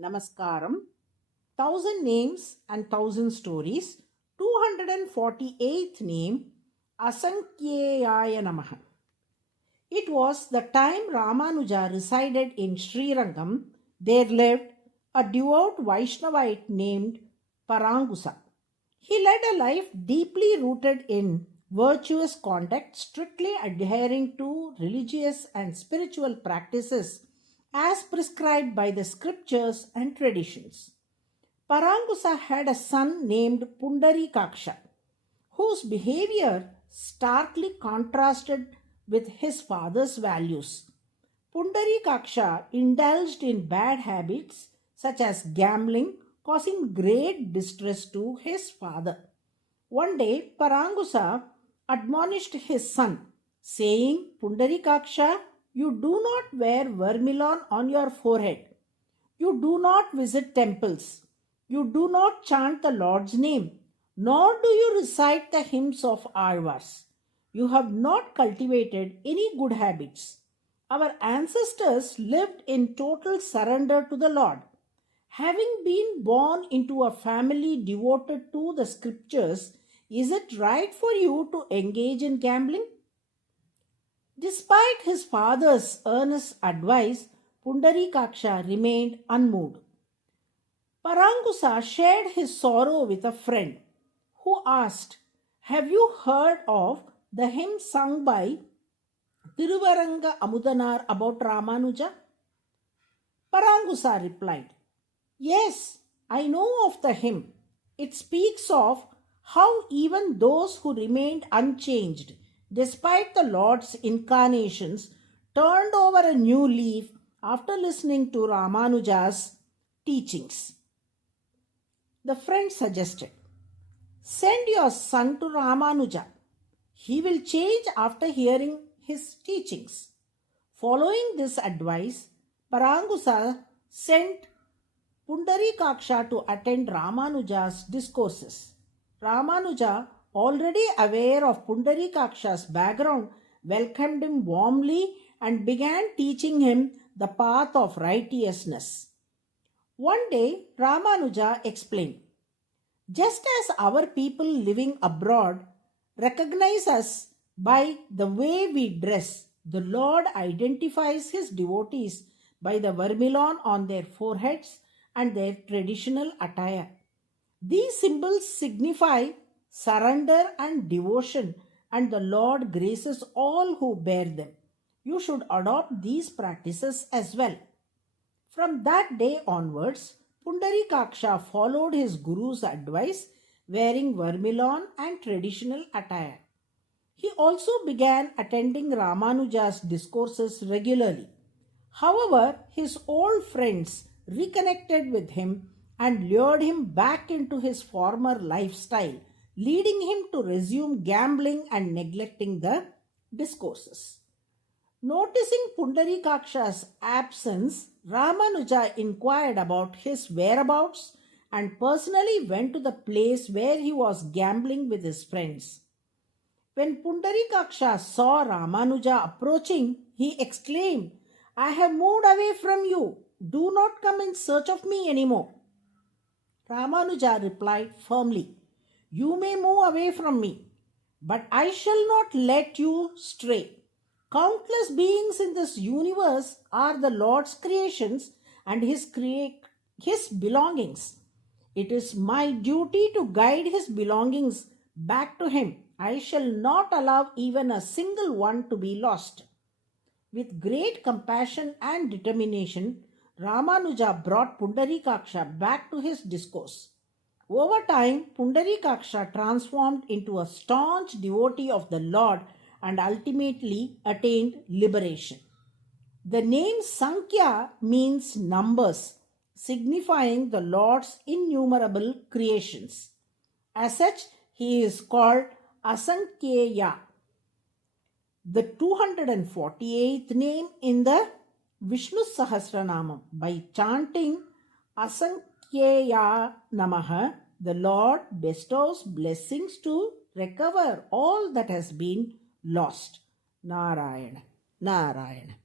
Namaskaram. 1000 Names and 1000 Stories. 248th name, ASANKHYEYAAYA NAMAH. It was the time Ramanuja resided in Srirangam. There lived a devout Vaishnavite named Parangusa. He led a life deeply rooted in virtuous conduct, strictly adhering to religious and spiritual practices as prescribed by the scriptures and traditions. Parangusa had a son named Pundarikaksha, whose behavior starkly contrasted with his father's values. Pundarikaksha indulged in bad habits such as gambling, causing great distress to his father. One day, Parangusa admonished his son, saying, Pundarikaksha, you do not wear vermilion on your forehead. You do not visit temples. You do not chant the Lord's name, nor do you recite the hymns of Alvars. You have not cultivated any good habits. Our ancestors lived in total surrender to the Lord. Having been born into a family devoted to the scriptures, is it right for you to engage in gambling? Despite his father's earnest advice, Pundarikaksha remained unmoved. Parangusa shared his sorrow with a friend who asked, have you heard of the hymn sung by Tiruvaranga Amudanar about Ramanuja? Parangusa replied, yes, I know of the hymn. It speaks of how even those who remained unchanged despite the Lord's incarnations turned over a new leaf after listening to Ramanuja's teachings. The friend suggested, send your son to Ramanuja. He will change after hearing his teachings. Following this advice, Parangusa sent Pundarikaksha to attend Ramanuja's discourses. Ramanuja, already aware of Pundarikaksha's background, welcomed him warmly and began teaching him the path of righteousness. One day, Ramanuja explained, just as our people living abroad recognize us by the way we dress, the Lord identifies his devotees by the vermilion on their foreheads and their traditional attire. These symbols signify surrender and devotion, and the Lord graces all who bear them. You should adopt these practices as well. From that day onwards, Pundarikaksha followed his guru's advice, wearing vermilion and traditional attire. He also began attending Ramanuja's discourses regularly. However, his old friends reconnected with him and lured him back into his former lifestyle, leading him to resume gambling and neglecting the discourses. Noticing Pundarikaksha's absence, Ramanuja inquired about his whereabouts and personally went to the place where he was gambling with his friends. When Pundarikaksha saw Ramanuja approaching, he exclaimed, I have moved away from you. Do not come in search of me anymore. Ramanuja replied firmly, you may move away from me, but I shall not let you stray. Countless beings in this universe are the Lord's creations and his belongings. It is my duty to guide his belongings back to him. I shall not allow even a single one to be lost. With great compassion and determination, Ramanuja brought Pundarikaksha back to his discourse. Over time, Pundarikaksha transformed into a staunch devotee of the Lord and ultimately attained liberation. The name Sankhya means numbers, signifying the Lord's innumerable creations. As such, he is called ASANKHYEYAAYA, the 248th name in the Vishnu Sahasranamam. By chanting ASANKHYEYAAYA NAMAH, the Lord bestows blessings to recover all that has been lost. Narayana, Narayana.